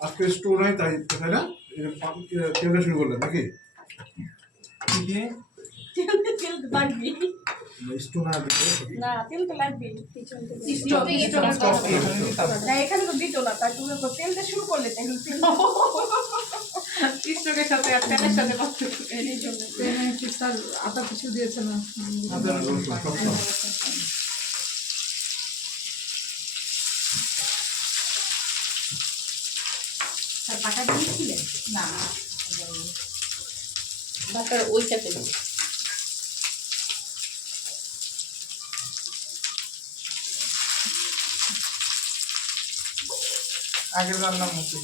আজকে স্টোর নাই তাই না কেমনে শুরু করলেন নাকি স্টোর না না তেল তো লাগবে এখানে তো দিত না তাই তুমি তেলটা শুরু করলে তাই স্টোকের সাথে আর তেলের সাথে এই জন্য স্যার আদা কিছু দিয়েছে না বাটা দিয়েছিলেন না বাটার ওইটাতে আগের রান্না মতো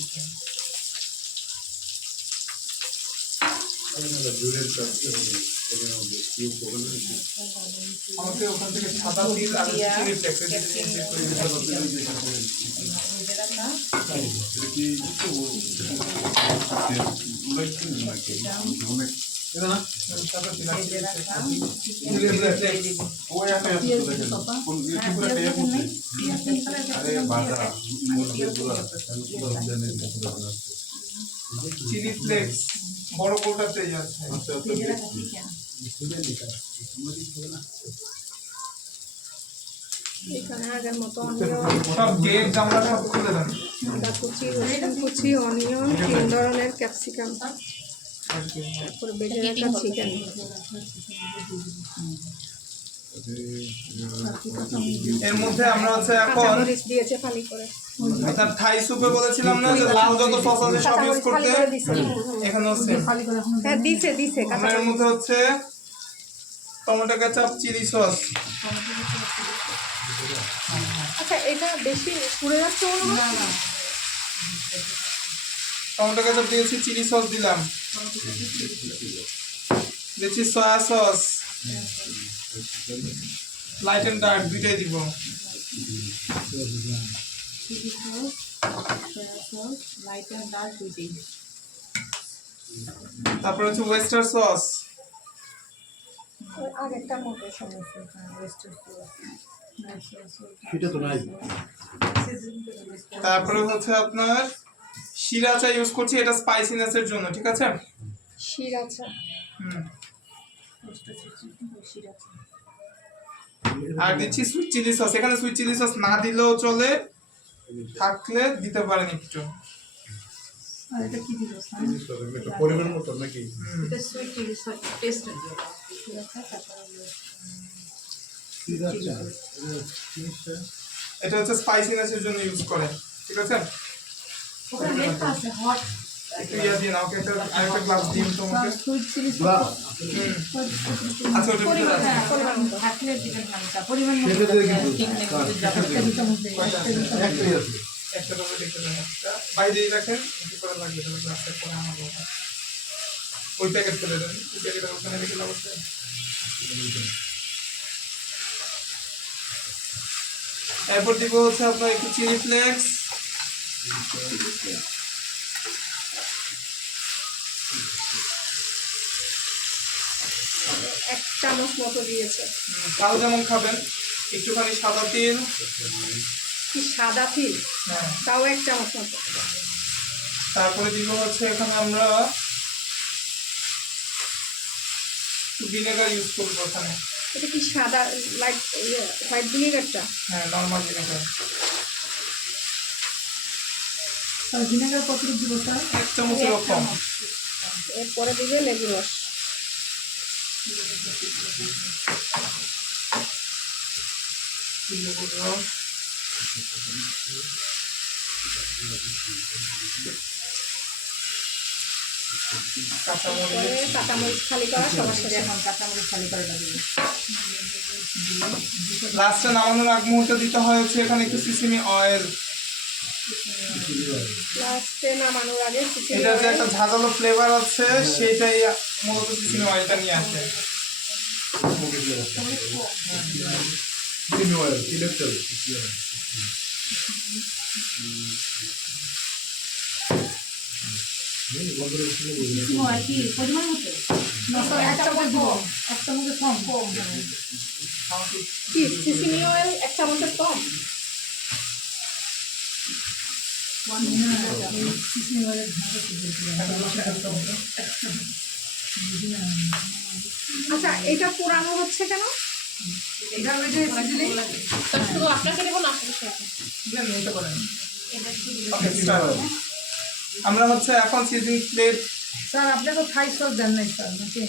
আমাকে ওখান থেকে সাদা তিল আর চিনির প্যাকেট চিলি ফ্লেক্স বড় কোটাতে যাচ্ছে এখানে আগের মতো সব কেক আমরা সব খুলে দেন আদা কুচি রসুন কুচি অনিয়ন 3 ধরনের ক্যাপসিকাম তারপর বেজে রাখা চিকেন এর মধ্যে আমরা হচ্ছে এখন মরিচ দিয়েছে ফালি করে আপনার থাই সুপে বলেছিলাম না যে লাল যত সস আছে সব ইউজ করতে এখানে হচ্ছে হ্যাঁ দিছে আমরা এর মধ্যে হচ্ছে টমেটো কেচাপ চিলি সস আচ্ছা এটা বেশি পুড়ে যাচ্ছে না টমেটো কেচাপ দিয়েছি চিলি সস দিলাম দিচ্ছি soya sauce light and dark দুইটাই দিব তারপর হচ্ছে ওয়েস্টার সস আগেরটার মতো সমস্যা সেটা তো নাই তারপরে হচ্ছে আপনার শিরাচা ইউজ করছি এটা স্পাইসিনেসের জন্য ঠিক আছে শিরাচা আর দিচ্ছি সুইট চিলি সস এখানে সুইট চিলি সস না দিলেও চলে থাকলে দিতে পারেন একটু আর এটা কি দিল পরিমাণ মতো নাকি এটা সুইট চিলি সস টেস্ট এটা হচ্ছে স্পাইসিনেসের জন্য ইউজ করে ঠিক আছে ওখানে লেখা আছে হট একটু ইয়া দিন ওকে একটা আরেকটা গ্লাস দিন তোমাকে সুইট চিলি সস আচ্ছা ওটা পরিমাণ মতো হাতে দিবেন না পরিমাণ মতো একটা ডবে দেখে দেন একটা বাইরেই রাখেন কি করে লাগবে তাহলে গ্লাসটা পরে আমার বাবা ওই প্যাকেট ফেলে দেন ওই প্যাকেটটা ওখানে রেখে অবশ্যই এরপর দিব হচ্ছে আপনার একটু চিলি ফ্লেক্স এক চামচ মতো দিয়েছে কাল যেমন খাবেন একটুখানি সাদা তিল কি সাদা তিল হ্যাঁ তাও এক চামচ মতো তারপরে দিব হচ্ছে এখানে আমরা ভিনেগার ইউজ করবো এখানে এটা কি সাদা লাইট হোয়াইট ভিনেগারটা হ্যাঁ নর্মাল ভিনেগার ভিনেগার কতটুকু দিব স্যার এক চামচের কম এরপরে দিবে লেবু রস কাঁচামরিচ খালি করা সবার সাথে এখন কাঁচামরিচ খালি করাটা দিবে লাস্টে নামানোর আগ মুহূর্তে দিতে হয় হচ্ছে এখানে একটু সিসিমি অয়েল লাস্টে নামানোর আগে এটা যে একটা ঝাঁঝালো ফ্লেভার আছে সেটাই মূলত সিসিমি অয়েলটা নিয়ে আসে পরিমাণ মতো এক চামচ কম এক চামচের কম কি সিসিমি অয়েল এক চামচের কম আচ্ছা এটা পুরানো হচ্ছে কেন? এটা ওই যে শুধু আপনাকে দেবো না আপনাকে নিতে পারেন। Okay, start. আমরা হচ্ছে এখন সিজিং প্লেট স্যার আপনি তো থাই সস দেন নাই স্যার নাকি